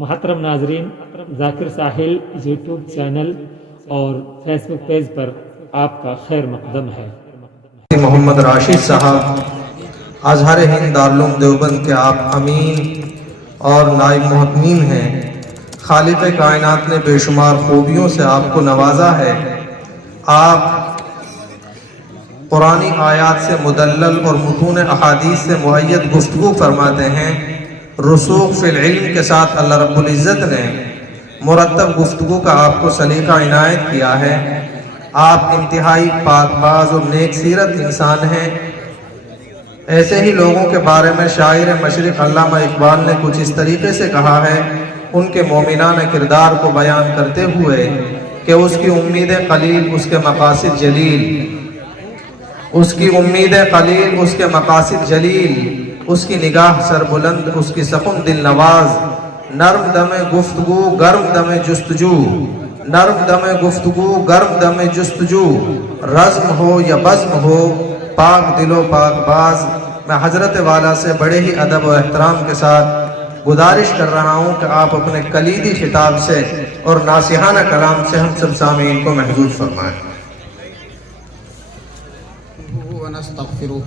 محترم ناظرین، ذاکر ساحل YouTube channel اور فیس بک پیج پر آپ کا خیر مقدم ہے۔ محمد راشد صاحب اظہر ہند دارالعلوم دیوبند کے آپ امین اور نائب محتمین ہیں۔ خالق کائنات نے بے شمار خوبیوں سے آپ کو نوازا ہے۔ آپ قرآنی آیات سے مدلل اور متون احادیث سے مؤید گفتگو فرماتے ہیں۔ رسوخ فی العلم کے ساتھ اللہ رب العزت نے مرتب گفتگو کا آپ کو سلیقہ عنایت کیا ہے۔ آپ انتہائی پاک باز اور نیک سیرت انسان ہیں۔ ایسے ہی لوگوں کے بارے میں شاعر مشرق علامہ اقبال نے کچھ اس طریقے سے کہا ہے، ان کے مومنانہ کردار کو بیان کرتے ہوئے کہ اس کی امید قلیل اس کے مقاصد جلیل، اس کی امید قلیل اس کے مقاصد جلیل، اس کی نگاہ سربلند اس کی سخن دل نواز، نرم دم گفتگو گرم دم جستجو، نرم دم گفتگو گرم دم جستجو، رزم ہو یا بزم ہو پاک دل و پاک باز۔ میں حضرت والا سے بڑے ہی ادب و احترام کے ساتھ گزارش کر رہا ہوں کہ آپ اپنے کلیدی خطاب سے اور ناصحانہ کلام سے ہم سب سامعین کو محظوظ فرمائیں۔ ونستغفره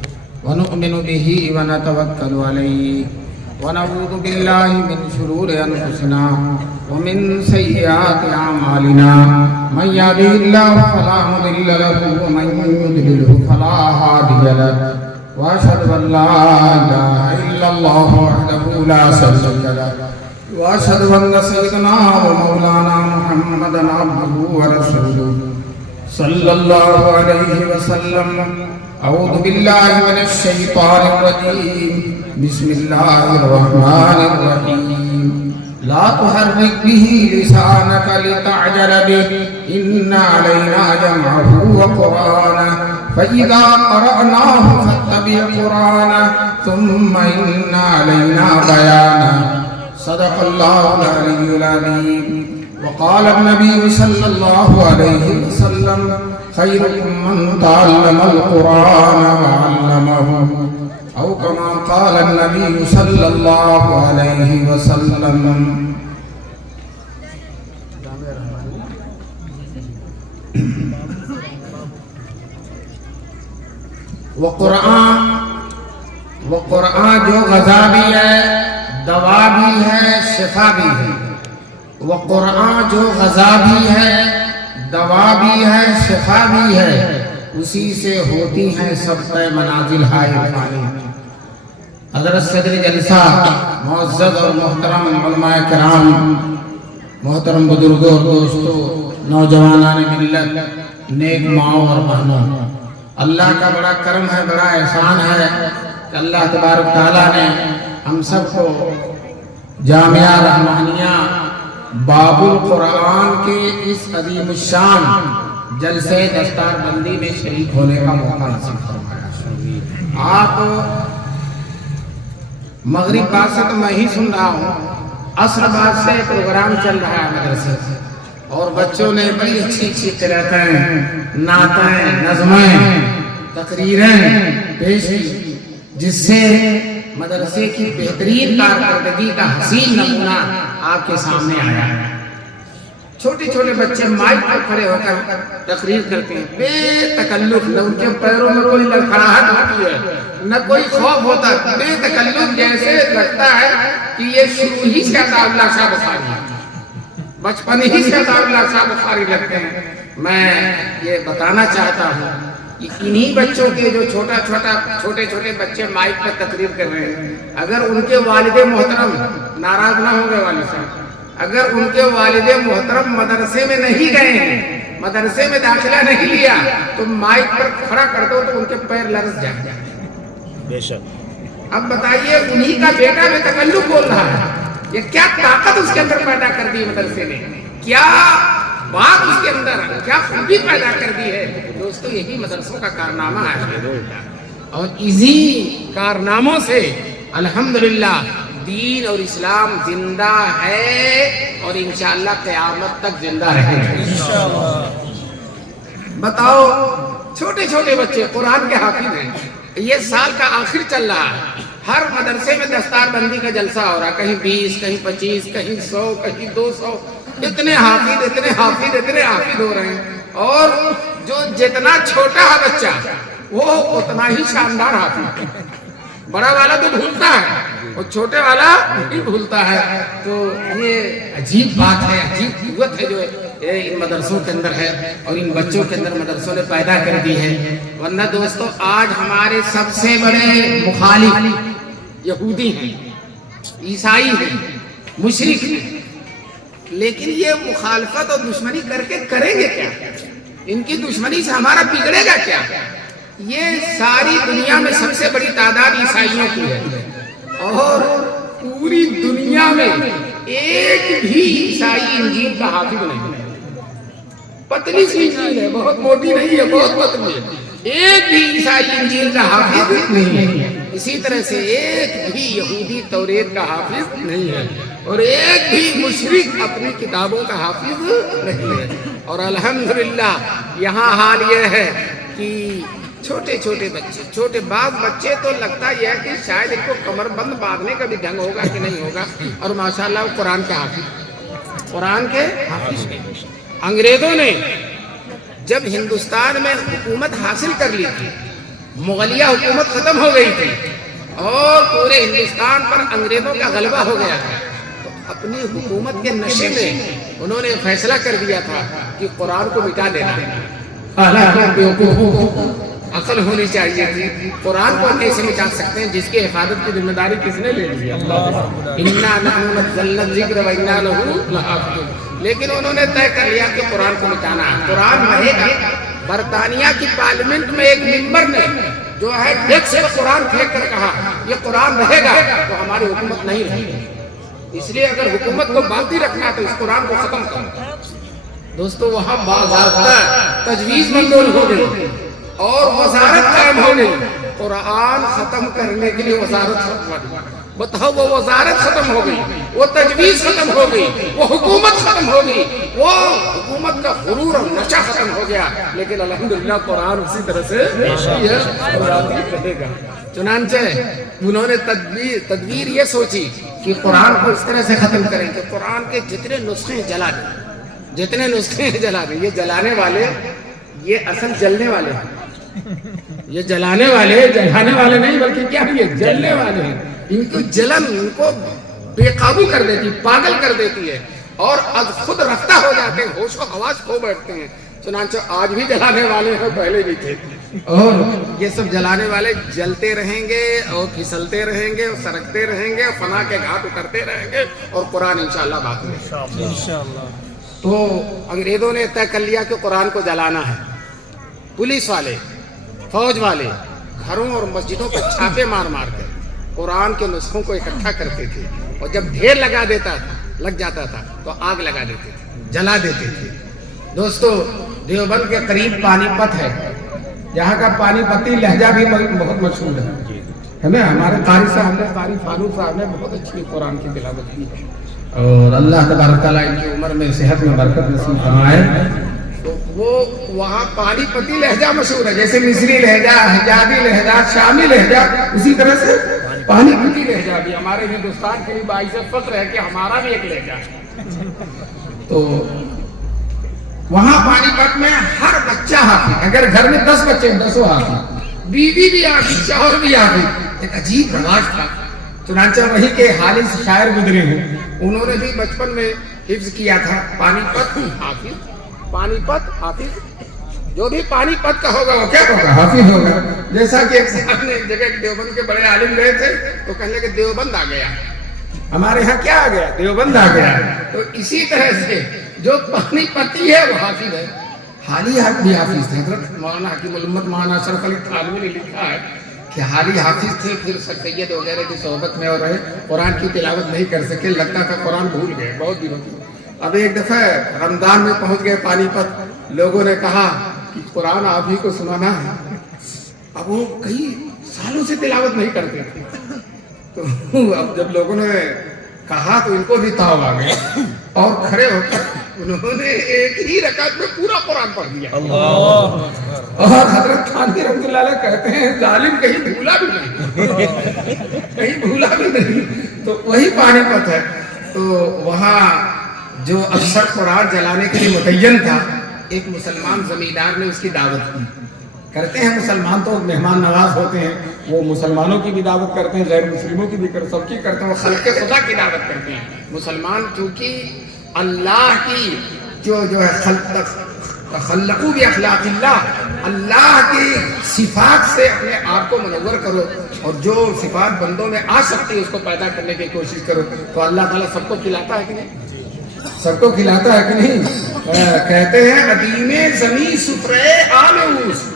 ونؤمن به ونتوكل عليه ونعوذ بالله من شرور أنفسنا ومن سيئات أعمالنا من يهده الله فلا مضل له ومن يضلله فلا هادي له وأشهد أن لا إله إلا الله وحده لا شريك له وأشهد أن سيدنا ومولانا محمدا عبده ورسوله صلى الله عليه وسلم۔ أعوذ بالله من الشيطان الرجيم، بسم الله الرحمن الرحيم۔ لا تحرك به لسانك لتعجل به إن علينا جمعه وقرآنه فإذا قرأناه فاتبع قرآنه ثم إن علينا بيانه صدق الله العلي العظيم۔ وقال النبي صلى الله عليه وسلم خيركم من تعلم القرآن وعلمه، أو كما قال النبي صلى الله عليه وسلم۔ وہ قرآن جو غذا بھی ہے، دوا بھی ہے، شفا بھی ہے۔ وہ قرآن جو غذا بھی ہے، دوا بھی ہے، شفا بھی ہے، اسی سے ہوتی ہیں سب پہ منازل ہائے فانی۔ حضرت صدر جلسہ معزز اور محترم علماء کرام، محترم بزرگوں اور دوستوں، نوجوانان ملت، نیک ماؤں اور بہنوں، اللہ کا بڑا کرم ہے، بڑا احسان ہے کہ اللہ تبارک تعالیٰ نے ہم سب کو جامعہ رحمانیہ باب القرآن کے اس عظیم الشان جلسے دستار بندی میں شریک ہونے کا موقع نصیب فرمایا۔ آپ مغرب بعد سے تو میں ہی سن رہا ہوں، عصر بعد سے پروگرام چل رہا ہے مدرسے سے، اور بچوں نے بڑی اچھی اچھی قرأتیں، نعتیں، نظمیں، تقریریں پیش کی، جس سے مدرسے کی بہترین کارکردگی کا حسین نمونہ آپ کے سامنے آیا ہے۔ چھوٹے چھوٹے بچے مائک پر کھڑے ہو کر تقریر کرتے ہیں بے تکلف، نہ ان کے پیروں میں کوئی لڑکھڑاہٹ ہوتی ہے، نہ کوئی خوف ہوتا، بے تکلف، جیسے لگتا ہے کہ یہ شروع ہی سے عطا اللہ شاہ بخاری ہے، بچپن ہی سے عطا اللہ شاہ بخاری لگتے ہیں۔ میں یہ بتانا چاہتا ہوں کہ انہی بچوں کے جو چھوٹے چھوٹے بچے مائک پر تقریر کر رہے ہیں، اگر ان کے والد محترم ناراض نہ ہو گئے والد صاحب، اگر ان کے والد محترم مدرسے میں نہیں گئے ہیں، مدرسے میں داخلہ نہیں لیا، تو مائک پر کھڑا کر دو تو ان کے پیر لرز جائیں گے۔ بے شک۔ اب بتائیے، انہی کا بیٹا بے تکلف بول رہا ہے، یہ کیا طاقت اس کے اندر پیدا کر دی مدرسے نے، کیا بات اس کے اندر کیا خوبی پیدا کر دی ہے۔ دوستو، یہی مدرسوں کا کارنامہ ہے، اور اسی کارناموں سے الحمدللہ دین اور اسلام زندہ ہے، اور انشاءاللہ قیامت تک زندہ رہے گا۔ بتاؤ، چھوٹے چھوٹے بچے قرآن کے حافظ ہیں، یہ سال کا آخر چل رہا ہے، ہر مدرسے میں دستار بندی کا جلسہ ہو رہا، کہیں 20 کہیں 25 کہیں 100 کہیں 200، اتنے حافظ ہو رہے ہیں، اور جو جتنا چھوٹا ہے بچہ وہ اتنا ہی شاندار حافظ ہے۔ بڑا والا تو بھولتا ہے اور چھوٹے والا نہیں بھولتا ہے۔ تو یہ عجیب بات ہے، عجیب قوت ہے جو ان مدرسوں کے اندر ہے اور ان بچوں کے اندر مدرسوں نے پیدا کر دی ہے۔ ورنہ دوستو آج ہمارے سب سے بڑے مخالف یہودی ہیں، عیسائی ہیں، مشرک ہیں، لیکن یہ مخالفت اور دشمنی کر کے کریں گے کیا؟ ان کی دشمنی سے ہمارا بگڑے گا کیا؟ یہ ساری دنیا میں سب سے بڑی تعداد عیسائیوں کی ہے، اور پوری دنیا میں ایک بھی عیسائی انجیل کا حافظ نہیں ہے۔ پتلی سی انجیل ہے، بہت موٹی نہیں ہے، بہت پتلی ہے، ایک بھی عیسائی انجیل کا حافظ نہیں ہے۔ اسی طرح سے ایک بھی یہودی توریت کا حافظ نہیں ہے، اور ایک بھی مشرک اپنی کتابوں کا حافظ نہیں ہے۔ اور الحمدللہ یہاں حال یہ ہے کہ چھوٹے چھوٹے بچے، بعض بچے تو لگتا یہ ہے کہ شاید ان کو کمر بند باندھنے کا بھی ڈھنگ ہوگا کہ نہیں ہوگا، اور ماشاءاللہ وہ قرآن کے حافظ ہیں۔ انگریزوں نے جب ہندوستان میں حکومت حاصل کر لی تھی، مغلیہ حکومت ختم ہو گئی تھی اور پورے ہندوستان پر انگریزوں کا غلبہ ہو گیا تھا، تو اپنی حکومت کے نشے میں انہوں نے فیصلہ کر دیا تھا کہ قرآن کو مٹا دینا ہے۔ عقل ہونی چاہیے تھی، قرآن کو کیسے مٹا سکتے ہیں جس کی حفاظت کی ذمہ داری کس نے لے لی؟ اِنَّا نَحْنُ نَزَّلْنَا الذِّكْرَ وَإِنَّا لَهُ لَحَافِظُونَ۔ لیکن انہوں نے طے کر لیا کہ قرآن کو مٹانا ہے، قرآن رہے گا۔ برطانیہ کی پارلیمنٹ میں ایک ممبر نے جو ہے ڈیسک سے قرآن پھینک کر کہا یہ قرآن رہے گا تو ہماری حکومت نہیں رہے گی، اس لیے اگر حکومت کو باقی رکھنا ہے تو اس قرآن کو ختم کرو۔ دوستو وہاں باضابطہ تجویز منظور ہو گئی اور وزارت قائم ہو گئی، قرآن ختم کرنے کے لیے وزارت ختم ہو گئی۔ بتاؤ وہ وزارت ختم ہو گئی، وہ تجویز ختم ہو گئی، وہ حکومت ختم ہو گئی، وہ حکومت کا غرور اور نشہ ختم ہو گیا، لیکن الحمدللہ قرآن اسی طرح سے رہے گا۔ چنانچہ انہوں نے تدبیر یہ سوچی کہ قرآن کو اس طرح سے ختم کریں کہ قرآن کے جتنے نسخے ہیں جلا دیں، جتنے نسخے ہیں جلا دیں۔ یہ جلانے والے یہ اصل جلنے والے ہیں، یہ جلانے والے جلانے والے نہیں بلکہ کیا یہ جلنے والے ہیں۔ ان کی جلن ان کو بے قابو کر دیتی، پاگل کر دیتی ہے، اور از خود رفتہ ہو جاتے ہیں، ہوش و حواس کھو بیٹھتے ہیں۔ چنانچہ آج بھی جلانے والے ہیں، پہلے بھی تھے، اور یہ سب جلانے والے جلتے رہیں گے اور پھسلتے رہیں گے اور سرکتے رہیں گے اور فنا کے گھاٹ اترتے رہیں گے، اور قرآن انشاءاللہ باقی ہے۔ تو انگریزوں نے طے کر لیا کہ قرآن کو جلانا ہے۔ پولیس والے، فوج والے گھروں اور مسجدوں پر چھاپے مار مار کر قرآن کے نسخوں کو اکٹھا کرتے تھے، اور جب ڈھیر لگ جاتا تھا تو آگ لگا دیتے تھے، جلا دیتے تھے۔ دوستو دیوبند کے قریب پانی پت ہے، یہاں کا پانی پتی لہجہ بھی بہت مشہور ہے نا۔ ہمارے قاری صاحب نے، قاری فاروق صاحب نے بہت اچھی قرآن کی تلاوت کی ہے، اور اللہ تبارک تعالیٰ ان کی عمر میں صحت میں برکت نصیب فرمائے۔ تو وہ وہاں پانی پتی لہجہ مشہور ہے، جیسے مصری لہجہ، حجازی لہجہ، شامی لہجہ، اسی طرح سے پانی پتی لہجہ بھی ہمارے ہندوستان کے لیے باعث فخر ہے کہ ہمارا بھی ایک لہجہ ہے۔ تو وہاں پانی پت میں ہر بچہ حافظ، اگر گھر میں 10 بچے 10 حافظ، بیوی بھی حافظ، شوہر بھی حافظ، ایک عجیب رواج تھا۔ چنانچہ وہی کے حالث شاعر گزرے ہیں، انہوں نے بھی بچپن میں حفظ کیا تھا پانی پت حافظ، پانی پت حافظ، جو بھی پانی پت کا ہوگا وہ کیا ہوگا؟ حافظ ہوگا۔ جیسا کہ ایک صاحب نے ایک جگہ دیوبند کے بڑے عالم گئے تھے تو کہنے لگے دیوبند آ گیا، ہمارے ہاں کیا آ گیا؟ دیوبند آ گیا۔ تو اسی طرح سے جو پانی پتی ہے وہ حافظ ہے۔ حالی بھی حافظ تھے، حضرت مولانا حکیم الامت مولانا اشرف علی تھانوی نے لکھا ہے کہ حالی حافظ تھے، پھر سر سید وغیرہ کی صحبت میں اور رہے، قرآن کی تلاوت نہیں کر سکے، لگتا تھا قرآن بھول گئے بہت دنوں کی۔ اب ایک دفعہ رمضان میں پہنچ گئے پانی پت، لوگوں نے کہا کہ قرآن آپ ہی کو سنانا ہے۔ اب وہ کئی سالوں سے تلاوت نہیں کرتے تھے، تو اب جب لوگوں نے کہا تو ان کو بھی تاؤ آ گیا، اور کھڑے ہو کر انہوں نے ایک ہی رکعت میں پورا قرآن پڑھ دیا۔ اور حضرت تھانوی رحمۃ اللہ علیہ کہتے ہیں ظالم کہیں بھولا بھی نہیں کہیں بھولا بھی نہیں، تو وہی پانی پت ہے۔ تو وہاں جو افسر قرآن جلانے کے لیے متعین تھا، ایک مسلمان زمیندار نے اس کی دعوت کی۔ کرتے ہیں مسلمان تو مہمان نواز ہوتے ہیں، وہ مسلمانوں کی بھی دعوت کرتے ہیں، غیر مسلموں کی بھی سب کی کرتے ہیں، وہ خلق خدا کی دعوت کرتے ہیں۔ مسلمان چونکہ اللہ کی جو ہے خلقو باخلاق اللہ، اللہ کی صفات سے اپنے آپ کو منور کرو، اور جو صفات بندوں میں آ سکتی ہے اس کو پیدا کرنے کی کوشش کرو، تو اللہ تعالیٰ سب کو کھلاتا ہے کہ نہیں؟ سب کو کھلاتا ہے کہ نہیں؟ کہتے ہیں قدیم زمین سفرے آلوس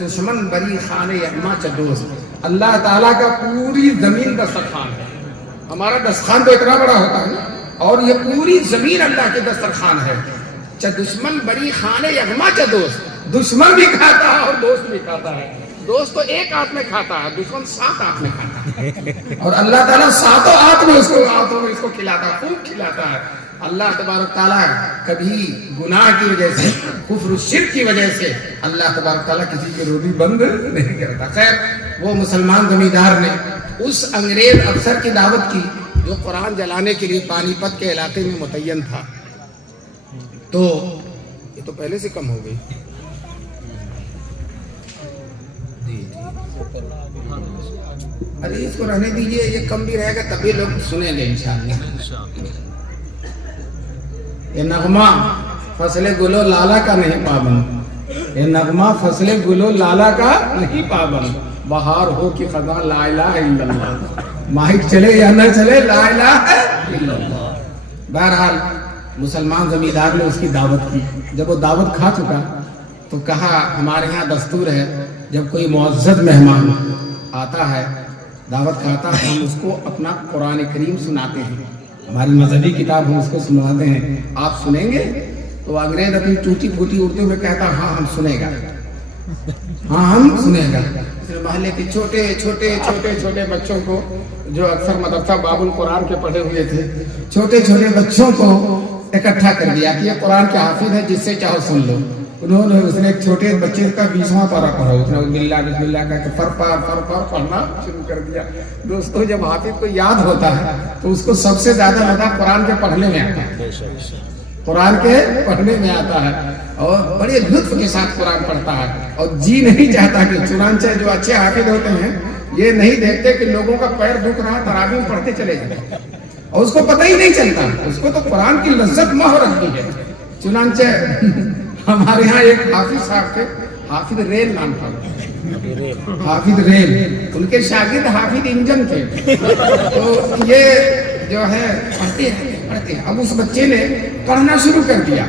دشمن بری خانے یغما چدوس۔ اللہ تعالیٰ کا پوری زمین دسترخوان ہے۔ ہمارا دسترخوان تو اتنا بڑا ہوتا ہے اور یہ پوری زمین اللہ کے دسترخوان ہے۔ دشمن بری خانے یغما چدوس، دشمن بھی کھاتا ہے اور دوست بھی کھاتا ہے۔ دوست تو ایک ہاتھ میں کھاتا ہے، دشمن 7 ہاتھ میں کھاتا ہے، اور اللہ تعالیٰ 7 ہاتھ میں اس کو کھلاتا ہے، خوب کھلاتا ہے۔ اللہ تبارک تعالیٰ کبھی گناہ کی وجہ سے، کفر و شرک کی وجہ سے اللہ تبارک تعالیٰ کسی کی روزی بند نہیں کرتا۔ خیر، وہ مسلمان زمیندار نے اس انگریز افسر کی دعوت کی جو قرآن جلانے کے لیے پانی پت کے علاقے میں متعین تھا۔ تو یہ تو پہلے سے کم ہو گئی، ارے اس کو رہنے دیجیے، یہ کم بھی رہے گا تبھی لوگ سنیں گے انشاءاللہ۔ یہ نغمہ فصل گلو لالا کا نہیں پابند، یہ نغمہ فصل گلو لالا کا نہیں پابند، بہار ہو کہ خزاں لا الہ الا اللہ، مائک چلے یا نہ چلے لا الہ الا اللہ۔ بہرحال مسلمان زمیندار نے اس کی دعوت کی۔ جب وہ دعوت کھا چکا تو کہا ہمارے ہاں دستور ہے جب کوئی معزز مہمان آتا ہے دعوت کھاتا ہے ہم اس کو اپنا قرآن کریم سناتے ہیں، ہماری مذہبی کتاب ہم اس کو سنواتے ہیں، آپ سنیں گے؟ تو انگریز اپنی ٹوٹی پھوٹی اردو میں کہتا ہاں ہم سنیں گا، ہاں ہم سنیں گا۔ محلے کے چھوٹے چھوٹے بچوں کو، جو اکثر مدرسہ باب القرآن کے پڑھے ہوئے تھے، چھوٹے چھوٹے بچوں کو اکٹھا کر دیا کہ یہ قرآن کے حافظ ہے، جس سے چاہو سن لو۔ انہوں نے اس نے ایک چھوٹے بچے کا 20واں پارہ پڑھا، اس نے بسم اللہ کا فر پڑھنا شروع کر دیا۔ دوستو، جب حافظ کو یاد ہوتا ہے تو اس کو سب سے زیادہ مزہ قرآن کے پڑھنے میں آتا ہے، قرآن کے پڑھنے میں آتا ہے، اور بڑے لطف کے ساتھ قرآن پڑھتا ہے، اور جی نہیں چاہتا کہ، چنانچہ جو اچھے حافظ ہوتے ہیں یہ نہیں دیکھتے کہ لوگوں کا پیر دکھ رہا تراویح پڑھتے چلے جائیں، اور اس کو پتہ ہی نہیں چلتا، اس کو تو قرآن کی لذت ماہ رکھتی ہے۔ چنانچہ ہمارے ہاں ایک حافظ صاحب تھے، حافظ ریل نام تھا، حافظ ریل، ان کے شاگرد حافظ انجن تھے۔ تو یہ جو ہے پڑھتے ہیں۔ اب اس بچے نے پڑھنا شروع کر دیا،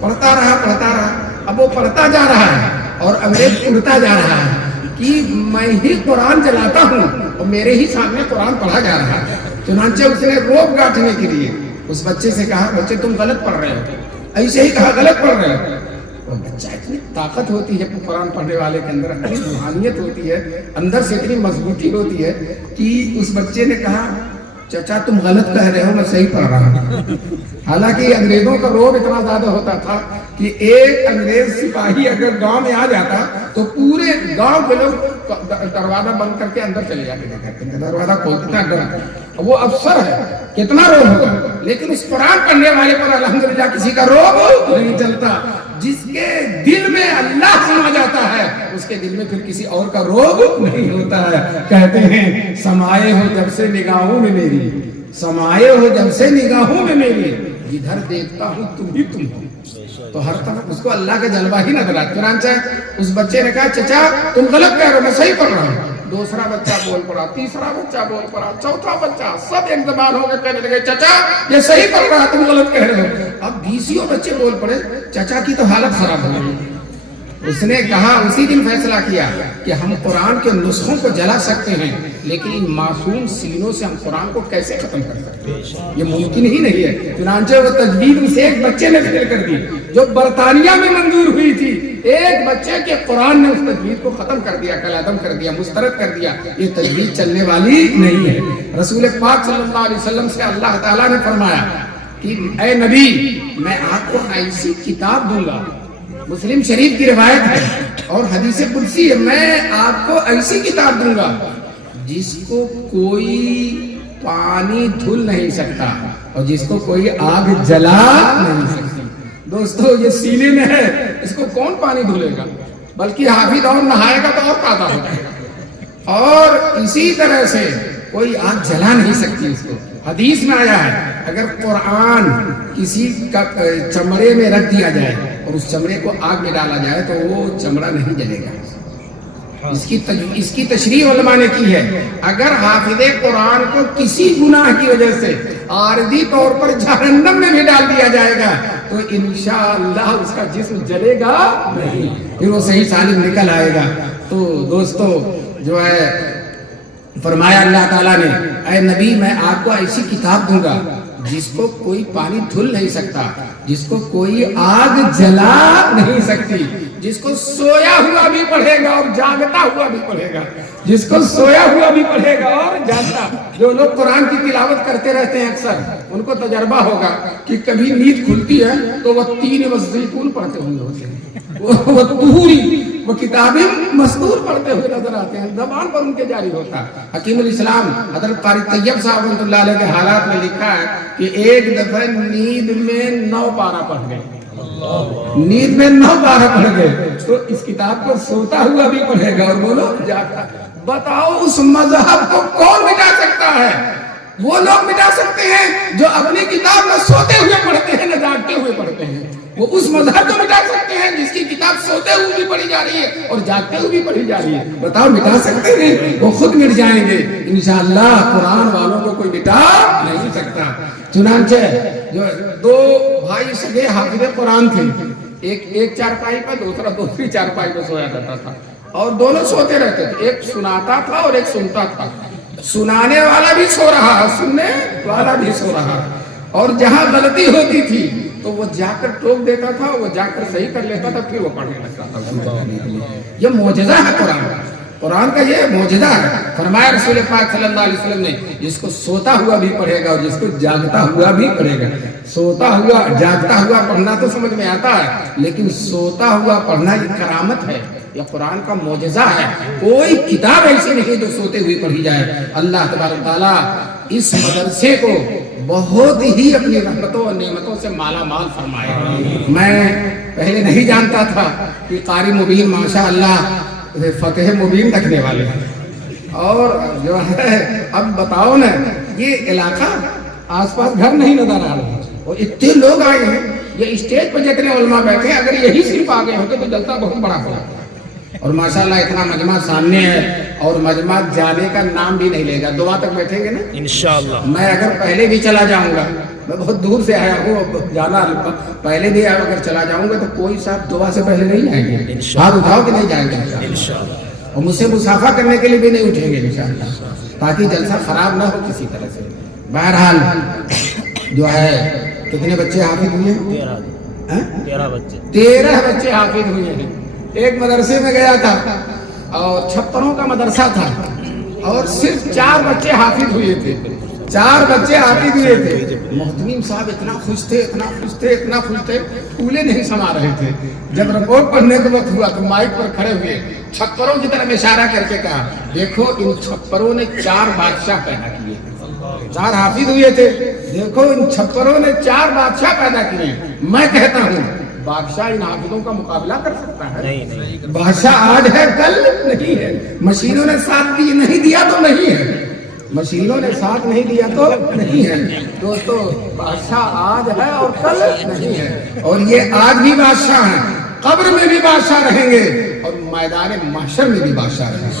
پڑھتا رہا، اب وہ پڑھتا جا رہا ہے اور انگریز اڑتا جا رہا ہے کہ میں ہی قرآن جلاتا ہوں اور میرے ہی سامنے قرآن پڑھا جا رہا ہے۔ چنانچہ اس نے روپ گاٹھنے کے لیے اس بچے سے کہا، بچے تم غلط پڑھ رہے ہو، ایسے ہی کہا غلط پڑھ رہے ہو۔ وہ بچہ اتنی طاقت ہوتی ہے قرآن پڑھنے والے کے اندر، اتنی روحانیت ہوتی ہے، اندر سے اتنی مضبوطی ہوتی ہے کہ اس بچے نے کہا چچا تم غلط کہہ رہے ہو، میں صحیح پڑھ رہا ہوں۔ حالانکہ انگریزوں کا روب اتنا زیادہ ہوتا تھا کہ ایک انگریز سپاہی اگر گاؤں میں آ جاتا تو پورے گاؤں کے لوگ دروازہ بند کر کے اندر چلے جاتے تھے، دروازہ کھولتا ڈر، وہ افسر ہے کتنا روب ہوگا، لیکن اس قرآن پڑھنے والے پر الحمدللہ کسی کا روب نہیں چلتا۔ جس کے دل میں اللہ سما جاتا ہے اس کے دل میں پھر کسی اور کا روب نہیں ہوتا ہے۔ کہتے ہیں سمائے ہو جب سے نگاہوں میں میری، سمائے ہو جب سے نگاہوں میں میری، جدھر دیکھتا ہوں تم ہی تم ہو۔ تو ہر طرف اس کو اللہ کا جلوہ ہی نظر آتا۔ چنانچہ اس بچے نے کہا چچا تم غلط کہہ رہے ہو، میں صحیح پڑھ رہا ہوں۔ دوسرا بچہ بول پڑا، تیسرا بچہ بول پڑا، چوتھا بچہ، سب ایک زبان ہو کے کہنے لگے چچا یہ صحیح پڑھ رہا، تم غلط کہہ رہے ہو۔ اب 20 بچے بول پڑے، چچا کی تو حالت خراب ہو گئی۔ اس نے کہا، اسی دن فیصلہ کیا کہ ہم قرآن کے نسخوں کو جلا سکتے ہیں لیکن ان معصوم سینوں سے ہم قرآن کو کیسے ختم کر سکتے ہیں، یہ ممکن ہی نہیں ہے۔ چنانچہ وہ تجوید اسے ایک بچے نے فیل کر دی جو برطانیہ میں منظور ہوئی تھی، ایک بچے کے قرآن نے اس تجوید کو ختم کر دیا، کالعدم کر دیا، مسترد کر دیا۔ یہ تجوید چلنے والی نہیں ہے۔ رسول پاک صلی اللہ علیہ وسلم سے اللہ تعالیٰ نے فرمایا کہ اے نبی میں آپ کو ایسی کتاب دوں گا، مسلم شریف کی روایت ہے، اور حدیث قدسی ہے، میں آپ کو ایسی کتاب دوں گا جس کو کوئی پانی دھل نہیں سکتا اور جس کو کوئی آگ جلا نہیں سکتی۔ دوستو یہ سینے میں ہے، اس کو کون پانی دھلے گا؟ بلکہ حافظ اور نہائے گا تو اور پیدا ہو جائے گا۔ اور اسی طرح سے کوئی آگ جلا نہیں سکتی اس کو۔ حدیث میں آیا ہے اگر قرآن کسی کا چمڑے میں رکھ دیا جائے اور اس چمڑے کو آگ میں ڈالا جائے تو وہ چمڑا نہیں جلے گا۔ اس کی تشریح علماء نے کی ہے، اگر حافظ قرآن کو کسی گناہ کی وجہ سے عارضی طور پر جہنم میں بھی ڈال دیا جائے گا تو انشاءاللہ اس کا جسم جلے گا نہیں، پھر وہ صحیح سالم نکل آئے گا۔ تو دوستو جو ہے فرمایا اللہ تعالیٰ نے، اے نبی میں آپ کو ایسی کتاب دوں گا جس کو کوئی پانی دھل نہیں سکتا، جس کو کوئی آگ جلا نہیں سکتی، جس کو سویا ہوا بھی پڑھے گا اور جاگتا ہوا بھی پڑھے گا، جس کو سویا ہوا بھی پڑھے گا اور جاگتا۔ جو لوگ قرآن کی تلاوت کرتے رہتے ہیں اکثر ان کو تجربہ ہوگا کہ کبھی نیند کھلتی ہے تو وہ تین والزیتون پڑھتے ہوئے ہوتے ہیں، وہ طوری، وہ کتابیں مستور پڑھتے ہوئے نظر آتے ہیں، زبان پر ان کے جاری ہوتا ہے۔ حکیم الاسلام حضرت قاری طیب صاحب رحمۃ اللہ علیہ کے حالات میں لکھا ہے کہ ایک دفعہ نیند میں 9 پارہ پڑھ گئے، نیند میں 9 پارہ پڑھ گئے، تو اس کتاب کو سوتا ہوا بھی پڑھے گا اور بولو جاگتا۔ بتاؤ اس مذہب کو کون مٹا سکتا ہے؟ وہ لوگ مٹا سکتے ہیں جو اپنی کتاب نہ سوتے ہوئے پڑھتے ہیں نہ جاگتے ہوئے پڑھتے ہیں۔ وہ اس مذہب کو مٹا سکتے ہیں جس کی کتاب سوتے ہوئے بھی پڑھی جا رہی ہے اور جاگتے ہوئے بھی پڑھی جا رہی ہے۔ بتاؤ مٹا سکتے ہیں؟ وہ خود مٹ جائیں گے انشاءاللہ۔ قرآن والوں کو کوئی مٹا نہیں سکتا۔ چنانچہ جو 2 بھائی سگے حافظ قرآن تھے، ایک چارپائی پر دوسرا دوسری چارپائی پر سویا کرتا تھا اور دونوں سوتے رہتے تھے، ایک سناتا تھا اور ایک سنتا تھا۔ سنانے والا بھی سو رہا، سننے والا بھی سو رہا، اور جہاں غلطی ہوتی تھی تو وہ جا کر ٹوک دیتا تھا، وہ جا کر صحیح کر لیتا تھا، پھر وہ پڑھنے لگتا تھا۔ یہ معجزہ ہے قرآن کا یہ معجزہ ہے۔ فرمایا رسول پاک صلی اللہ علیہ وسلم نے جس کو سوتا ہوا بھی پڑھے گا اور جس کو جاگتا ہوا بھی پڑھے گا۔ سوتا ہوا جاگتا ہوا پڑھنا تو سمجھ میں آتا ہے، لیکن سوتا ہوا پڑھنا یہ کرامت ہے، یہ قرآن کا معجزہ ہے۔ کوئی کتاب ایسی نہیں جو سوتے ہوئے پڑھی جائے۔ اللہ تبارک تعالیٰ اس مدرسے کو بہت ہی اپنی رحمتوں اور نعمتوں سے مالا مال فرمائے۔ میں پہلے نہیں جانتا تھا کہ قاری مبین ماشاء اللہ فتح مبین رکھنے والے ہیں، اور جو ہے اب بتاؤ نا یہ علاقہ آس پاس گھر نہیں نظر آ رہے اور اتنے لوگ آئے ہیں، یہ اسٹیج پر جتنے علماء بیٹھے ہیں اگر یہی صرف آگے ہوتے تو جلسہ بہت بڑا ہو جاتا۔ اور ماشاءاللہ اتنا مجمع سامنے ہے اور مجمع جانے کا نام بھی نہیں لے گا۔ دعا تک بیٹھیں گے نا انشاءاللہ۔ میں اگر پہلے بھی چلا جاؤں گا، میں بہت دور سے آیا ہوں، جانا پہلے بھی اگر چلا جاؤں گا تو کوئی صاحب دعا سے پہلے نہیں جائیں گے، ہاتھ اٹھاؤ کہ نہیں جائیں گے انشاءاللہ، اور مجھ سے مصافحہ کرنے کے لیے بھی نہیں اٹھیں گے انشاءاللہ، تاکہ جلسہ خراب نہ ہو کسی طرح سے۔ بہرحال جو ہے کتنے بچے حافظ ہوئے ہیں؟ 13 بچے حافظ ہوئے ہیں۔ ایک مدرسے میں گیا تھا اور 56 کا مدرسہ تھا اور صرف 4 بچے حافظ ہوئے تھے، 4 بچے حافظ ہوئے تھے۔ محتمیم صاحب اتنا خوش تھے، اتنا خوش تھے، اتنا خوش تھے، پھولے نہیں سما رہے تھے۔ جب رپورٹ پڑھنے کا وقت ہوا تو مائک پر کھڑے ہوئے 56 کی طرف اشارہ کر کے کہا، دیکھو ان 56 نے 4 بادشاہ پیدا کیے، 4 حافظ ہوئے تھے، دیکھو ان 56 نے 4 بادشاہ پیدا کیے۔ میں کہتا ہوں بادشاہ ان حافظوں کا مقابلہ کر سکتا ہے؟ نہیں۔ بادشاہ آج ہے کل نہیں ہے، مشینوں نے ساتھ نہیں دیا تو نہیں ہے، مشینوں نے ساتھ نہیں دیا تو نہیں ہے۔ دوستو بادشاہ آج ہے اور کل نہیں ہے، اور یہ آج بھی بادشاہ ہیں، قبر میں بھی بادشاہ رہیں گے اور میدان محشر میں بھی بادشاہ رہیں گے۔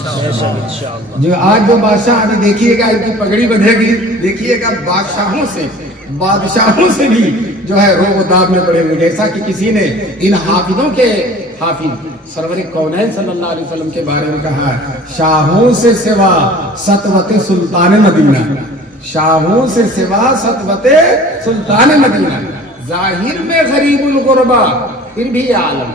جو آج جو بادشاہ ابھی دیکھیے گا ان کی پگڑی بدھے گی، دیکھیے گا بادشاہوں سے بھی جو ہے روب و داب میں پڑے ہوئے، جیسا کہ کسی نے ان حافظوں کے حافظ سرور کونین صلی اللہ علیہ وسلم کے بارے میں کہا ہے، شاہوں سے سوا سطوت سلطان مدینہ، شاہوں سے سوا سطوت سلطان مدینہ، ظاہر میں غریب الغربا پھر بھی عالم۔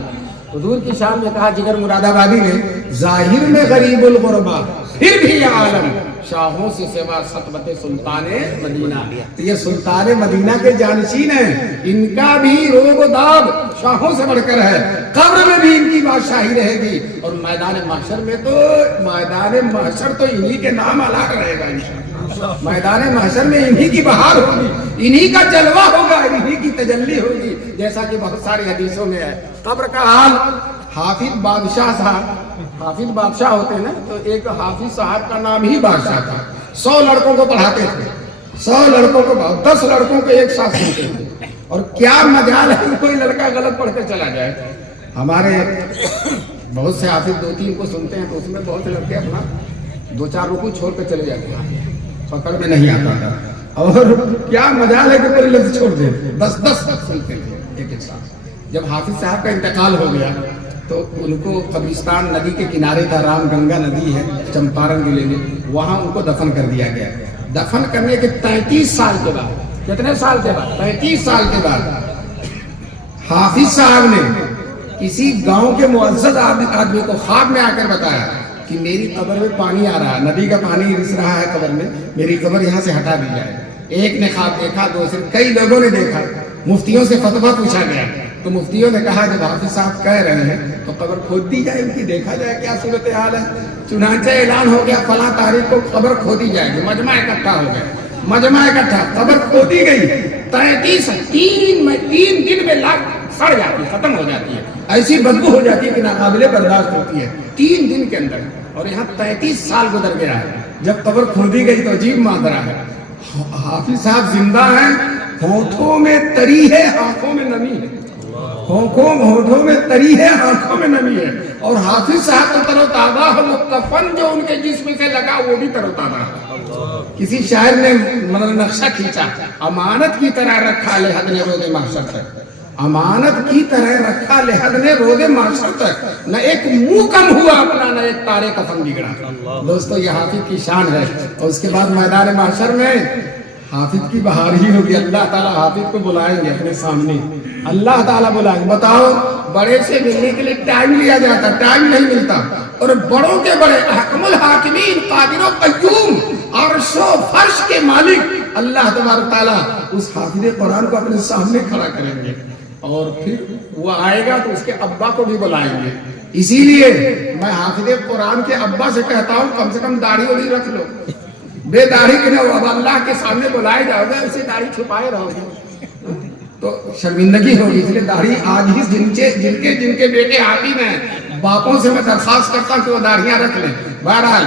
حضور کی شان میں کہا جگر مراد آبادی نے، ظاہر میں غریب الغربا پھر بھی عالم، شاہوں سے سوا سطوت سلطان مدینہ. تو یہ سلطان مدینہ کے جانشین ہیں, ان کا بھی روب و داب شاہوں سے بڑھ کر ہے. قبر میں بھی ان کی بادشاہی رہے گی, اور میدان محشر میں تو میدان محشر تو انہی کے نام الگ رہے گا انشاءاللہ. میدان محشر میں انہی کی بہار ہوگی, انہی کا جلوہ ہوگا, انہی کی تجلی ہوگی, جیسا کہ بہت ساری حدیثوں میں ہے. قبر کا حال حافظ بادشاہ صاحب, حافظ بادشاہ ہوتے ہیں نا, تو ایک حافظ صاحب کا نام ہی بادشاہ تھا. 100 لڑکوں کو پڑھاتے تھے, 100 لڑکوں کو, 10 لڑکوں کو ایک ساتھ سنتے تھے. اور کیا مجال ہے کوئی لڑکا غلط پڑھ کر چلا جائے. ہمارے بہت سے حافظ 2-3 کو سنتے ہیں تو اس میں بہت سے لڑکے اپنا 2-4 رکوع چھوڑ کر چلے جاتے ہیں, پکڑ میں نہیں آتا تھا. اور کیا مجال ہے کہ کوئی لفظ چھوڑ دے. 10 سنتے تھے ایک ساتھ. جب حافظ صاحب کا انتقال ہو گیا تو ان کو قبرستان ندی کے کنارے تھا, رام گنگا ندی ہے چمپارن ضلع میں, وہاں ان کو دفن کر دیا گیا. دفن کرنے کے 33 سال کے بعد, کتنے سال کے بعد, 33 سال کے بعد حافظ صاحب نے کسی گاؤں کے معزز آدمی کو خواب میں آ کر بتایا کہ میری قبر میں پانی آ رہا ہے, ندی کا پانی رس رہا ہے قبر میں, میری قبر یہاں سے ہٹا دی جائے. ایک نے خواب دیکھا, دوسرے, کئی لوگوں نے دیکھا. مفتیوں سے فتویٰ پوچھا گیا تو مفتیوں نے کہا جب حافظ صاحب کہہ رہے ہیں تو قبر کھود دی جائے, ان کی دیکھا جائے کیا صورتحال ہے. چنانچہ اعلان ہو گیا فلاں تاریخ کو قبر کھودی جائے گی. مجمع اکٹھا ہو گیا, مجمع اکٹھا, قبر کھودی گئی. 3 دن میں لاکھ سڑ جاتی ہے, ختم ہو جاتی ہے, ایسی بدبو ہو جاتی ہے کہ ناقابل برداشت ہوتی ہے 3 دن کے اندر. اور یہاں 33 سال گزر گیا ہے. جب قبر کھودی گئی تو عجیب ماجرا ہے. حافظ صاحب زندہ ہیں, ہونٹوں میں تری ہے, آنکھوں میں نمی ہے. ہونٹوں میں تری ہے, آنکھوں میں نمی ہے. اور حافظ صاحب تو تر و تازہ ہے, وہ کفن جو ان کے جسم سے لگا وہ بھی تر و تازہ ہے. کسی شاعر نے نقشہ کھینچا, امانت کی طرح رکھا لحد نے روز محشر تک, امانت کی طرح رکھا لحد نے روز محشر تک, نہ ایک منہ کم ہوا اپنا, نہ ایک تارے کفن بگڑا. دوستو یہ حافظ کی شان ہے. اور اس کے بعد میدان محشر میں حافظ کی بہار ہی ہوگی. اللہ تعالیٰ حافظ کو بلائیں گے اپنے سامنے, اللہ تعالیٰ بلائیں گے. بتاؤ, بڑے سے ملنے کے لیے ٹائم لیا جاتا, ٹائم نہیں ملتا. اور بڑوں کے بڑے, حکم الحاکمین, قادر و قیوم, عرش و فرش کے مالک اللہ تبارک تعالیٰ اس حافظ قرآن کو اپنے سامنے کھڑا کریں گے. اور پھر وہ آئے گا تو اس کے ابا کو بھی بلائیں گے. اسی لیے میں حافظ قرآن کے ابا سے کہتا ہوں کم سے کم داڑھی وڑھی رکھ لو. بے داڑھی کے نہ, اب اللہ کے سامنے بلائے جاؤ گے, اسے داڑھی چھپائے رہو گے تو شرمندگی ہوگی. اس لیے داڑھی آج ہی جن کے بیٹے حافظ ہیں, باپوں سے میں درخواست کرتا ہوں کہ وہ داڑھیاں رکھ لیں. بہرحال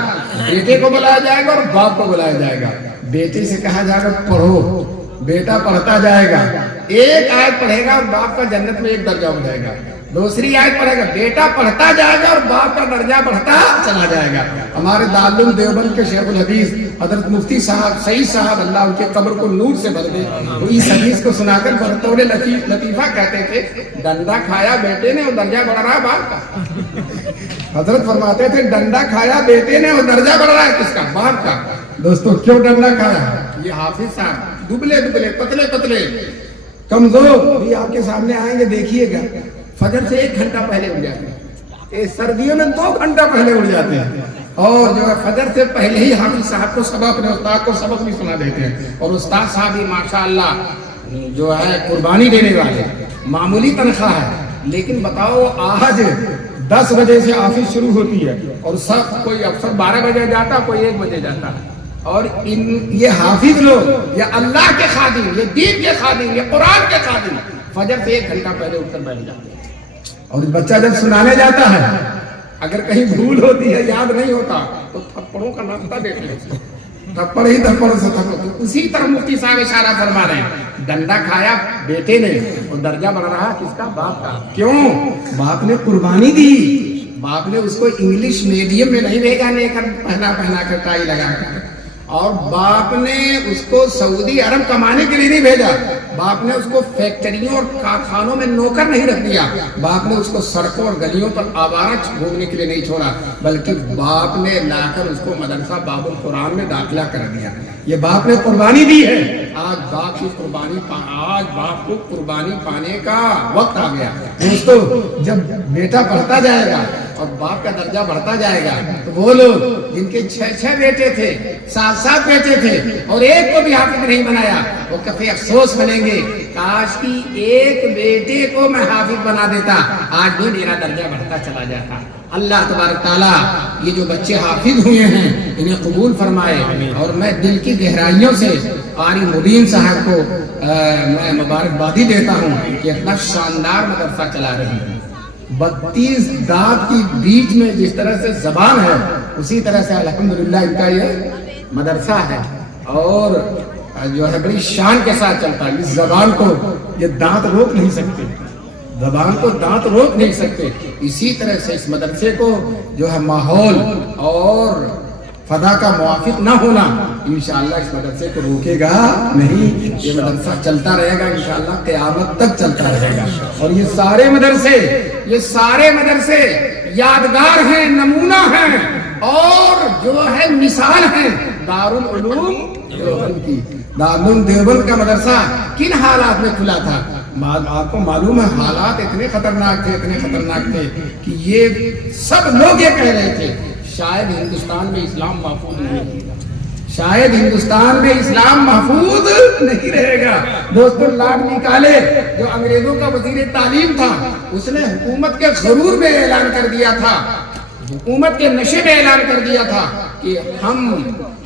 بیٹے کو بلایا جائے گا اور باپ کو بلایا جائے گا. بیٹے سے کہا جائے گا پڑھو, بیٹا پڑھتا جائے گا, ایک آیت پڑھے گا اور باپ کا جنت میں 1 درجہ ہو جائے گا. دوسری آیت پڑھے گا, بیٹا پڑھتا جائے گا اور باپ کا درجہ بڑھتا چلا جائے گا. ہمارے دارالعلوم دیوبند کے شیخ الحدیث حضرت مفتی صاحب سعید صاحب, اللہ ان کے قبر کو نور سے بھر دے, وہ اس حدیث کو سنا کر بطور لطیفہ کہتے تھے, ڈنڈا کھایا بیٹے نے اور درجہ بڑھ رہا ہے باپ کا. حضرت فرماتے تھے ڈنڈا کھایا بیٹے نے اور درجہ بڑھ رہا ہے کس کا, باپ کا. دوستو کیوں ڈنڈا کھایا؟ یہ حافظ صاحب دبلے دبلے, پتلے پتلے, کمزور بھی آپ کے سامنے آئیں گے, دیکھیے گا فجر سے 1 گھنٹہ پہلے اٹھ جاتے ہیں, سردیوں میں 2 گھنٹہ پہلے اٹھ جاتے ہیں. اور جو ہے فجر سے پہلے ہی حافظ صاحب کو سبق, اپنے استاد کو سبق بھی سنا دیتے ہیں. اور استاد صاحب بھی ماشاءاللہ جو ہے قربانی دینے والے, معمولی تنخواہ ہے. لیکن بتاؤ, آج 10 بجے سے آفس شروع ہوتی ہے اور سب, کوئی افسر 12 بجے جاتا, کوئی 1 بجے جاتا. اور یہ حافظ لوگ, یہ اللہ کے خادم, یہ دین کے خادم, یہ قرآن کے خادم, فجر سے 1 گھنٹہ پہلے اٹھ کر بیٹھ جاتے ہیں. اور بچہ جب سنانے جاتا ہے, اگر کہیں بھول ہوتی ہے, یاد نہیں ہوتا, تو تھپڑوں کا نقطہ دیکھ لیتے, تھپڑ ہی تھپڑوں سے تھپڑ. اسی طرح مفتی صاحب اشارہ فرما رہے ہیں, ڈنڈا کھایا بیٹے نے اور درجہ بڑھ رہا کس کا, باپ کا. کیوں؟ باپ نے قربانی دی. باپ نے اس کو انگلش میڈیم میں نہیں بھیجا لے کر پہنا کر ٹائی لگا کر, اور باپ نے اس کو سعودی عرب کمانے کے لیے نہیں بھیجا. باپ نے اس کو فیکٹریوں اور کارخانوں میں نوکر نہیں رکھ دیا. باپ نے اس کو سڑکوں اور گلیوں پر آوارہ گھومنے کے لیے نہیں چھوڑا, بلکہ باپ نے لا کر اس کو مدرسہ باب القرآن میں داخلہ کر دیا. یہ باپ نے قربانی دی ہے. آج باپ کی قربانی, آج باپ کو قربانی پانے کا وقت آ گیا. دوستو, جب بیٹا پڑھتا جائے گا اور باپ کا درجہ بڑھتا جائے گا. تو وہ لوگ جن کے 6 بیٹے تھے, 7 بیٹے تھے اور ایک کو بھی حافظ نہیں بنایا, وہ کبھی افسوس بنیں گے, کاش کی ایک بیٹے کو میں حافظ بنا دیتا, آج بھی میرا درجہ بڑھتا چلا جاتا. اللہ تبارک تعالیٰ یہ جو بچے حافظ ہوئے ہیں انہیں قبول فرمائے, اور میں دل کی گہرائیوں سے قاری مبین صاحب کو میں مبارکبادی دیتا ہوں کہ اتنا شاندار مدرسہ چلا رہے ہیں. 32 دانت کی بیچ میں جس طرح سے زبان ہے اسی طرح سے الحمدللہ ان کا یہ مدرسہ ہے, اور جو ہے بڑی شان کے ساتھ چلتا ہے. اس زبان کو یہ دانت روک نہیں سکتے, زبان کو دانت روک نہیں سکتے. اسی طرح سے اس مدرسے کو جو ہے ماحول اور فضا کا موافق نہ ہونا انشاءاللہ اس مدرسے کو روکے گا نہیں. یہ مدرسہ چلتا رہے گا انشاءاللہ, قیامت تک چلتا رہے گا. اور یہ سارے مدرسے یادگار ہیں, نمونہ ہیں, اور جو ہے مثال ہیں دارالعلوم دیوبند کی. دارالعلوم دیوبند کا مدرسہ کن حالات میں کھلا تھا؟ آپ کو معلوم ہے حالات اتنے خطرناک تھے کہ یہ سب لوگ یہ کہہ رہے تھے شاید ہندوستان میں اسلام محفوظ نہیں, شاید ہندوستان میں اسلام محفوظ نہیں رہے گا. دوستو, لارڈ نکالے جو انگریزوں کا وزیر تعلیم تھا, اس نے حکومت کے غرور میں اعلان کر دیا تھا, حکومت کے نشے میں اعلان کر دیا تھا کہ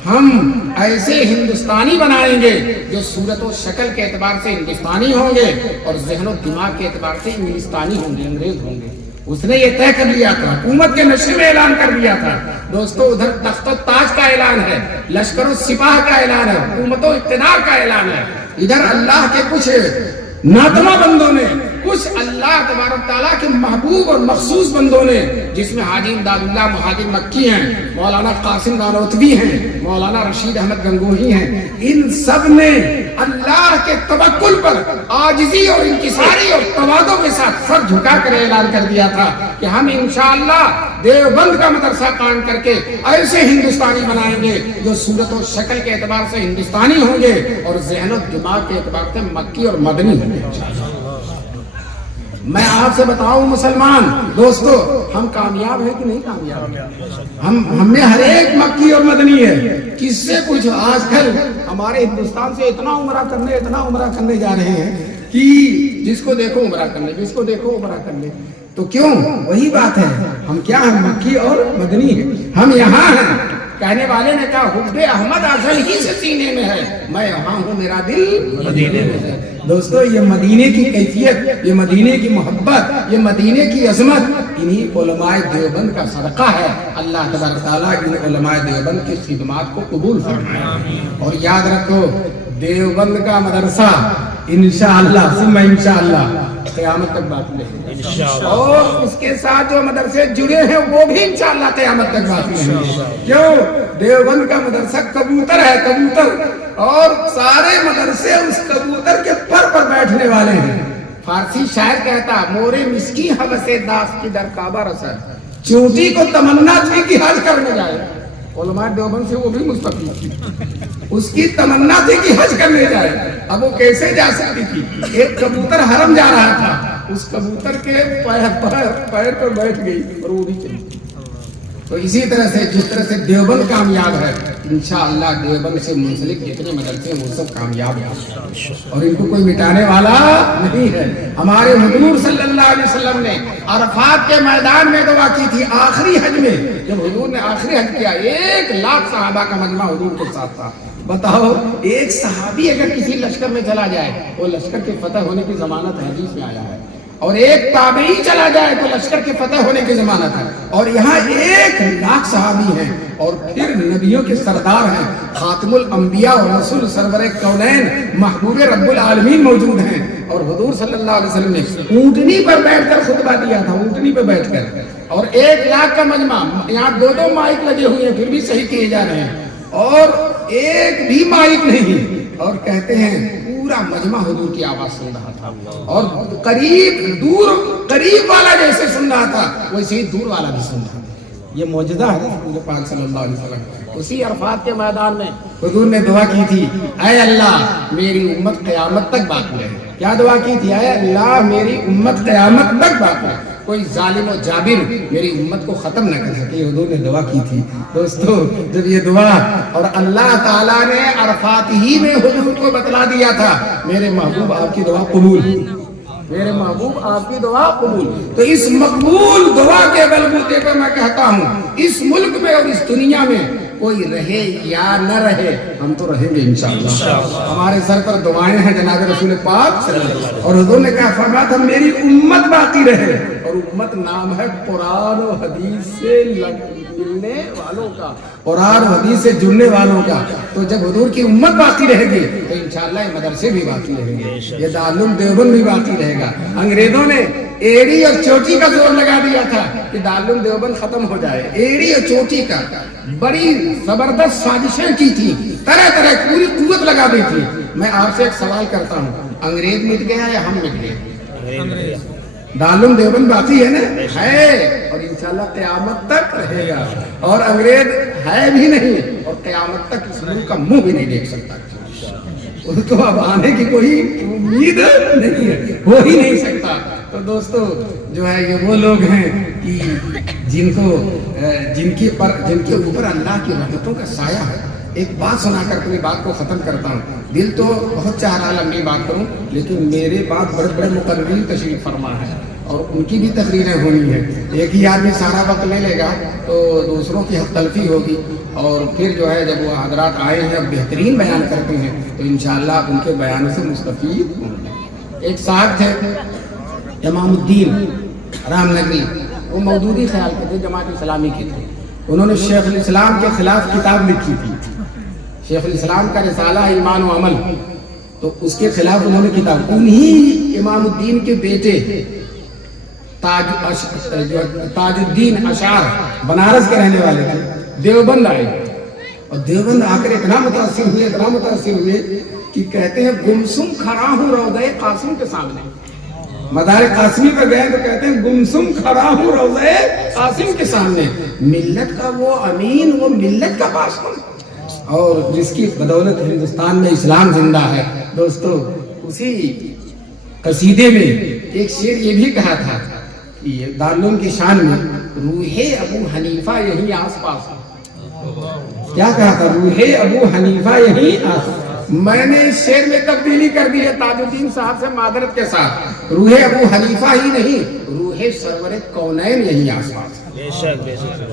ہم ایسے ہندوستانی بنائیں گے جو صورت و شکل کے اعتبار سے ہندوستانی ہوں گے اور ذہن و دماغ کے اعتبار سے انگلستانی ہوں گے, انگریز ہوں گے. اس نے یہ طے کر لیا تھا, حکومت کے نشے میں اعلان کر دیا تھا. دوستو, ادھر تخت و تاج کا اعلان ہے, لشکر و سپاہ کا اعلان ہے, حکومت و اقتدار کا اعلان ہے. ادھر اللہ کے کچھ ناتما بندوں نے, کچھ اللہ تبارک تعالیٰ کے محبوب اور مخصوص بندوں نے, جس میں حاجی امداد اللہ مہاجر مکی ہیں, مولانا قاسم نانوتوی ہیں, مولانا رشید احمد گنگوہی ہیں, ان سب نے اللہ کے توکل پر عاجزی اور انکساری اور تواضع کے ساتھ سر جھکا کر اعلان کر دیا تھا کہ ہم انشاءاللہ دیوبند کا مدرسہ قائم کر کے ایسے ہندوستانی بنائیں گے جو صورت و شکل کے اعتبار سے ہندوستانی ہوں گے اور ذہن و دماغ کے اعتبار سے مکی اور مدنی ہوں گے. میں آپ سے بتاؤں مسلمان دوستو, ہم کامیاب ہیں کہ نہیں کامیاب؟ ہم میں ہر ایک مکی اور مدنی ہے. کس سے پوچھو, آج کل ہمارے ہندوستان سے اتنا عمرہ کرنے جا رہے ہیں کہ جس کو دیکھو عمرہ کرنے, جس کو دیکھو عمرہ کرنے. تو کیوں؟ وہی بات ہے, ہم کیا ہیں؟ مکی اور مدنی ہیں. ہم یہاں ہیں. کہنے والے نے کہا حب احمد ازل ہی سے سینے میں ہے, میں یہاں ہوں, میرا دل مدینے میں ہے. دوستو, یہ مدینے کی کیفیت, یہ مدینے کی محبت, یہ مدینے کی عظمت انہی علماء دیوبند کا صدقہ ہے. اللہ تبارک تعالیٰ ان علماء دیوبند کی خدمات کو قبول فرمائے. اور یاد رکھو, دیوبند کا مدرسہ انشاءاللہ ثم انشاءاللہ قیامت تک باقی رہے گا, اور اس کے ساتھ جو مدرسے جڑے ہیں وہ بھی انشاءاللہ قیامت تک باقی رہیں گے. کیوں؟ دیوبند کا مدرسہ کبوتر ہے, کبوتر, اور سارے مدرسے اس کبوتر کے پر بیٹھنے والے ہیں. فارسی شاعر کہتا, مورے مسکی حوث داس کی در کعبہ رسد, چونٹی کو تمنا تھی کہ حج کرنے جائے. علماء دیوبند سے وہ بھی مستفید تھی, اس کی تمنا تھی کہ حج کرنے جائے. اب وہ کیسے جا سکتی تھی؟ ایک کبوتر حرم جا رہا تھا, اس کبوتر کے پیر پر بیٹھ گئی اور وہ بھی چلی. تو اسی طرح سے جس طرح سے دیوبند کامیاب ہے, انشاءاللہ دیوبند سے منسلک جتنے مدرسے ہیں وہ سب کامیاب ہیں, اور ان کو کوئی مٹانے والا نہیں ہے. ہمارے حضور صلی اللہ علیہ وسلم نے عرفات کے میدان میں دعا کی تھی آخری حج میں. جب حضور نے آخری حج کیا, 1 لاکھ صحابہ کا مجمع حضور کے ساتھ تھا. بتاؤ, ایک صحابی اگر کسی لشکر میں چلا جائے وہ لشکر کے فتح ہونے کی ضمانت حدیث میں آیا ہے, اور ایک تابعی چلا جائے تو لشکر کے فتح ہونے کی ضمانت ہے. اور یہاں 1 لاکھ صحابی ہیں, اور پھر نبیوں کے سردار ہیں, خاتم الانبیاء اور رسول سرور کونین محبوب رب العالمین موجود ہیں. اور حضور صلی اللہ علیہ وسلم نے اونٹنی پر بیٹھ کر خطبہ دیا تھا, اونٹنی پر بیٹھ کر, اور 1 لاکھ کا مجمع, یہاں 2 مائک لگے ہوئے ہیں پھر بھی صحیح کیے جا رہے ہیں, اور ایک بھی مائک نہیں, اور کہتے ہیں پورا مجمع حضور کی آواز سن رہا تھا, اور قریب والا جیسے سن رہا تھا ویسے ہی دور والا بھی سن رہا تھا. یہ معجزہ ہے حضور پاک صلی اللہ علیہ وسلم. اسی عرفات کے میدان میں حضور نے دعا کی تھی, اے اللہ میری امت قیامت تک باقی رہے. کیا دعا کی تھی؟ اے اللہ میری امت قیامت تک باقی رہے. کوئی ظالم و جابر میری امت کو ختم نہ کر سکے. حضور نے دعا کی تھی. دوستو جب یہ دعا اور اللہ تعالیٰ نے عرفات ہی میں حضور کو بتلا دیا تھا میرے محبوب آپ کی دعا قبول, میرے محبوب آپ کی دعا قبول. تو اس مقبول دعا کے بلبوتے پہ میں کہتا ہوں اس ملک میں اور اس دنیا میں کوئی رہے یا نہ رہے ہم تو رہیں گے انشاءاللہ. ہمارے سر پر دعائیں ہیں جناب رسول پاک اور حضور نے کہا فرمایا تھا میری امت باقی رہے, اور امت نام ہے قرآن و حدیث سے ملنے والوں کا, قرآن و حدیث سے جڑنے والوں کا. تو جب حضور کی امت باقی رہے گی تو انشاءاللہ یہ مدرسے بھی باقی رہیں گے, یہ دارالعلوم دیوبند بھی باقی رہے گا. انگریزوں نے ایڑی اور چوٹی کا زور لگا دیا تھا کہ دارالعلوم دیوبند ختم ہو جائے. ایڑی اور چوٹی کا بڑی زبردست سازشیں کی تھی, طرح طرح پوری قوت لگا دی تھی. میں آپ سے ایک سوال کرتا ہوں, انگریز مٹ گیا یا ہم مٹ گئے؟ دارالعلوم دیوبند باقی ہے نا, ہے, اور انشاءاللہ قیامت تک رہے گا. اور انگریز ہے بھی نہیں اور قیامت تک اس ملک کا منہ بھی نہیں دیکھ سکتا. اس کو اب آنے کی کوئی امید نہیں ہے, ہو ہی نہیں سکتا. تو دوستو جو ہے یہ وہ لوگ ہیں کہ جن کے اوپر اللہ کی رحمتوں کا سایہ ہے. ایک بات سنا کر اپنی بات کو ختم کرتا ہوں. دل تو بہت چاہ رہا لمبی بات کروں لیکن میرے بعد بڑے بڑے مقررین تشریف فرما ہے اور ان کی بھی تقریریں ہونی ہے. ایک ہی آدمی سارا وقت لے لے گا تو دوسروں کی حق تلفی ہوگی, اور پھر جو ہے جب وہ حضرات آئے ہیں اب بہترین بیان کرتے ہیں تو انشاءاللہ ان کے بیان سے مستفید ہوں گے. ایک صاحب تھے امام الدین رام نگری, وہ مودودی خیال کے تھے, جماعت اسلامی کے تھے. انہوں نے شیخ الاسلام کے خلاف کتاب لکھی تھی, شیخ الاسلام کا رسالہ ایمان و عمل, تو اس کے خلاف انہوں نے کتاب. انہی امام الدین کے بیٹے تاج الدین اشعر بنارس کے رہنے والے تھے, دیوبند آئے اور دیوبند آ کر اتنا متاثر ہوئے کہ کہتے ہیں گمسم کھڑا ہوں روضہ قاسم کے سامنے. مدار قاسمی پہ گئے تو کہتے ہیں گمسم کھڑا ہوں روضہ قاسم کے سامنے. ملت کا وہ امین, وہ ملت کا باشند, اور جس کی بدولت ہندوستان میں اسلام زندہ ہے. دوستو اسی قصیدے میں ایک شعر یہ بھی کہا تھا کہ دارالعلوم کی شان میں روح ابو حنیفہ یہی آس پاس. کیا کہا تھا؟ روح ابو حنیفہ یہی آس. میں نے اس شعر میں تبدیلی کر دی ہے تاج الدین صاحب سے معذرت کے ساتھ. روح ابو حنیفہ ہی نہیں, روح سرور کونین یہی آس پاس.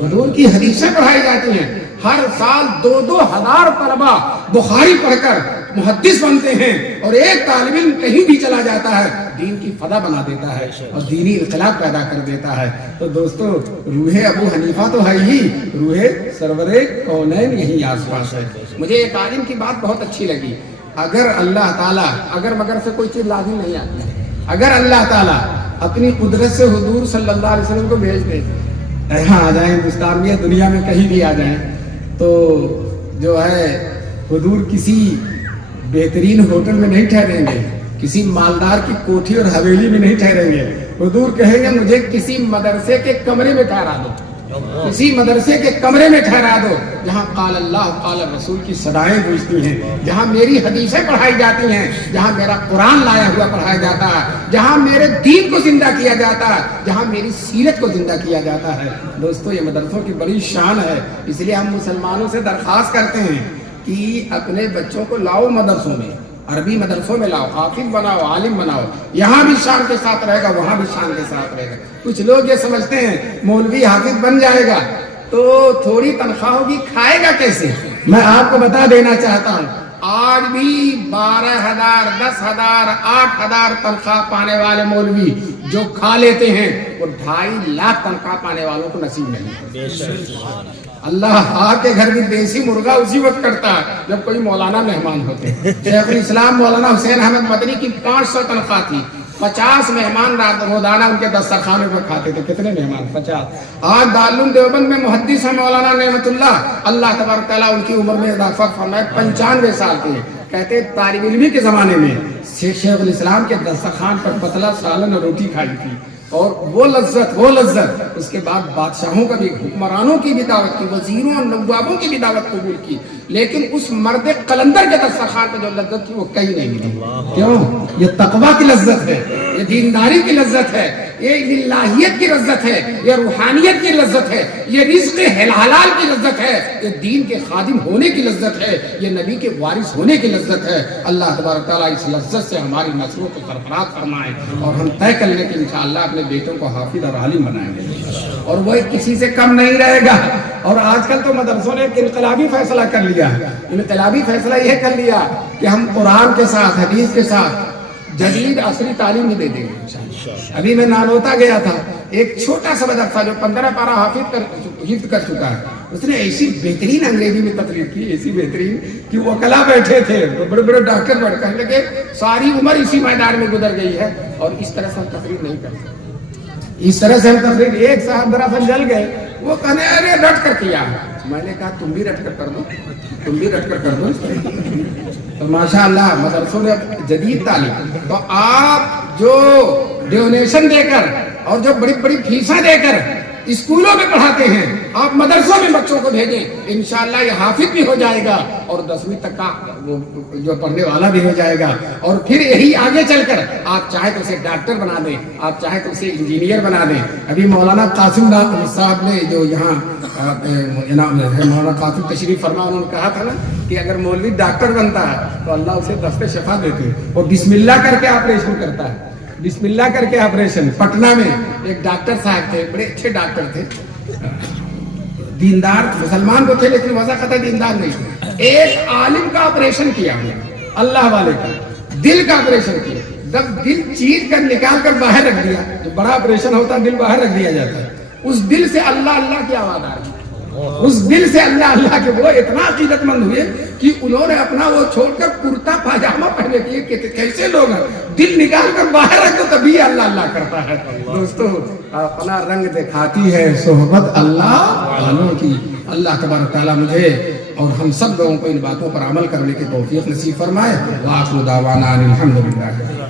حضور کی حدیثیں پڑھائی جاتی ہیں. ہر سال 2,000 طلبہ بخاری پڑھ کر محدث بنتے ہیں, اور ایک طالب علم کہیں بھی چلا جاتا ہے دین کی فضا بنا دیتا ہے اور دینی انقلاب پیدا کر دیتا ہے. تو دوستو روح ابو حنیفہ تو ہے ہی, روح سرور کونین یہی آس پاس ہے. مجھے ایک عالم کی بات بہت اچھی لگی. اگر اللہ تعالیٰ اگر مگر سے کوئی چیز لازم نہیں آتی, اگر اللہ تعالیٰ اپنی قدرت سے حضور صلی اللہ علیہ وسلم کو بھیج دے, یہاں آ جائیں ہندوستان میں, دنیا میں کہیں بھی آ جائیں, تو جو ہے حضور کسی بہترین ہوٹل میں نہیں ٹھہریں گے, کسی مالدار کی کوٹھی اور حویلی میں نہیں ٹھہریں گے. حضور کہیں گے مجھے کسی مدرسے کے کمرے میں ٹھہرا دو, کسی مدرسے کے کمرے میں ٹھہرا دو جہاں قال اللہ قال رسول کی صدائیں گونجتی ہیں, جہاں میری حدیثیں پڑھائی جاتی ہیں, جہاں میرا قرآن لایا ہوا پڑھایا جاتا ہے, جہاں میرے دین کو زندہ کیا جاتا ہے, جہاں میری سیرت کو زندہ کیا جاتا ہے. دوستو یہ مدرسوں کی بڑی شان ہے. اس لیے ہم مسلمانوں سے درخواست کرتے ہیں کہ اپنے بچوں کو لاؤ مدرسوں میں, عربی مدرسوں میں لاؤ, حافظ بناؤ, عالم بناؤ. یہاں بھی شان کے ساتھ رہے گا, وہاں بھی شان کے ساتھ رہے گا. کچھ لوگ یہ سمجھتے ہیں مولوی حافظ بن جائے گا تو تھوڑی تنخواہ ہوگی, کھائے گا کیسے؟ میں آپ کو بتا دینا چاہتا ہوں آج بھی 12,000, 10,000, 8,000 تنخواہ پانے والے مولوی جو کھا لیتے ہیں وہ 2.5 لاکھ تنخواہ پانے والوں کو نصیب نہیں. اللہ آپ کے گھر بھی دیسی مرغا اسی وقت کرتا ہے جب کوئی مولانا مہمان ہوتے ہیں. شیخ الاسلام مولانا حسین احمد مدنی کی 500 تنخواہ تھی, 50 مہمان روزانہ ان کے دسترخوانے پر کھاتے تھے. کتنے مہمان؟ 50. آج دارالعلوم دیوبند میں محدث ہیں مولانا نعمت اللہ, اللہ تبارک تعالیٰ ان کی عمر میں اضافہ فرمائے, 95 سال کے ہیں. کہتے طالب علمی کے زمانے میں شیخ الاسلام کے دسترخوان پر پتلا سالن اور روٹی کھائی تھی, اور وہ لذت اس کے بعد بادشاہوں کا بھی, حکمرانوں کی بھی دعوت کی, وزیروں اور نوابوں کی بھی دعوت قبول کی, لیکن اس مرد قلندر کے دسترخوان پہ جو لذت تھی وہ کہیں نہیں ملی. کیوں؟ یہ تقویٰ کی لذت ہے, یہ دینداری کی لذت ہے, یہ الہیت کی لذت ہے، یہ روحانیت کی لذت ہے، یہ رزق حلال کی لذت ہے، یہ دین کے خادم ہونے کی لذت ہے، یہ نبی کے وارث ہونے کی لذت ہے۔ اللہ تبارک تعالیٰ اس لذت سے ہماری نسلوں کو سرفراز فرمائے اور ہم طے کر لیں کہ انشاءاللہ اپنے بیٹوں کو حافظ اور عالم بنائیں گے اور وہ کسی سے کم نہیں رہے گا۔ اور آج کل تو مدرسوں نے ایک انقلابی فیصلہ کر لیا ہے، انقلابی فیصلہ یہ کر لیا کہ ہم قرآن کے ساتھ حدیث کے ساتھ جدید عصری تعلیم بھی دے دیں گے۔ ابھی میں نانوتا گیا تھا، ایک چھوٹا سا مدرسہ جو 15 پارہ حفظ کر چکا ہے، اس نے ایسی بہترین انگریزی میں تقریر کی، ایسی بہترین کہ وکلا بیٹھے تھے، بڑے بڑے ڈاکٹر بیٹھ کہنے لگے ساری عمر اسی میدان میں گزر گئی ہے اور اس طرح سے ہم تقریر نہیں کر سکتے، اس طرح سے ہم تقریر۔ ایک صاحب دراصل جل گئے، وہ کہنے ارے رٹ کر کیا ہے۔ میں نے کہا تم بھی رٹ کر دو، تم بھی رٹ کر دو۔ تو ماشاءاللہ مدرسوں نے جدید تعلیم، تو آپ جو ڈونیشن دے کر اور جو بڑی بڑی فیسیں دے کر اسکولوں میں پڑھاتے ہیں، آپ مدرسوں میں بچوں کو بھیجیں، انشاءاللہ یہ حافظ بھی ہو جائے گا اور 10ویں تک کا جو پڑھنے والا بھی ہو جائے گا، اور پھر یہی آگے چل کر آپ چاہے تو اسے ڈاکٹر بنا دیں، آپ چاہے تو اسے انجینئر بنا دیں۔ ابھی مولانا قاسم صاحب نے جو یہاں مولانا قاسم تشریف فرما، انہوں نے کہا تھا نا کہ اگر مولوی ڈاکٹر بنتا ہے تو اللہ اسے دست شفا دیتے ہیں، اور بسم اللہ کر کے آپریشن کرتا ہے، بسم اللہ کر کے آپریشن۔ پٹنہ میں ایک ڈاکٹر صاحب تھے، بڑے اچھے ڈاکٹر تھے، دیندار مسلمان کو تھے لیکن وضع قطع دیندار نہیں تھے۔ ایک عالم کا آپریشن کیا، اللہ والے کا دل کا آپریشن کیا، جب دل چیر کر نکال کر باہر رکھ دیا، جو بڑا آپریشن ہوتا ہے دل باہر رکھ دیا جاتا ہے، اس دل سے اللہ اللہ کی آواز آ رہی ہے، اس دل سے اللہ اللہ کے وہ اتنا عقیدت مند ہوئے کہ انہوں نے اپنا وہ چھوڑ کر کرتا پاجامہ پہنے کیے کہ کیسے لوگ ہیں، دل نکال کر باہر رکھ دو تبھی اللہ اللہ کرتا ہے۔ دوستو اپنا رنگ دکھاتی ہے صحبت اللہ والوں کی۔ اللہ تبارک تعالیٰ مجھے اور ہم سب لوگوں کو ان باتوں پر عمل کرنے کی توفیق نصیب فرمائے۔ وآخر دعوانا الحمدللہ۔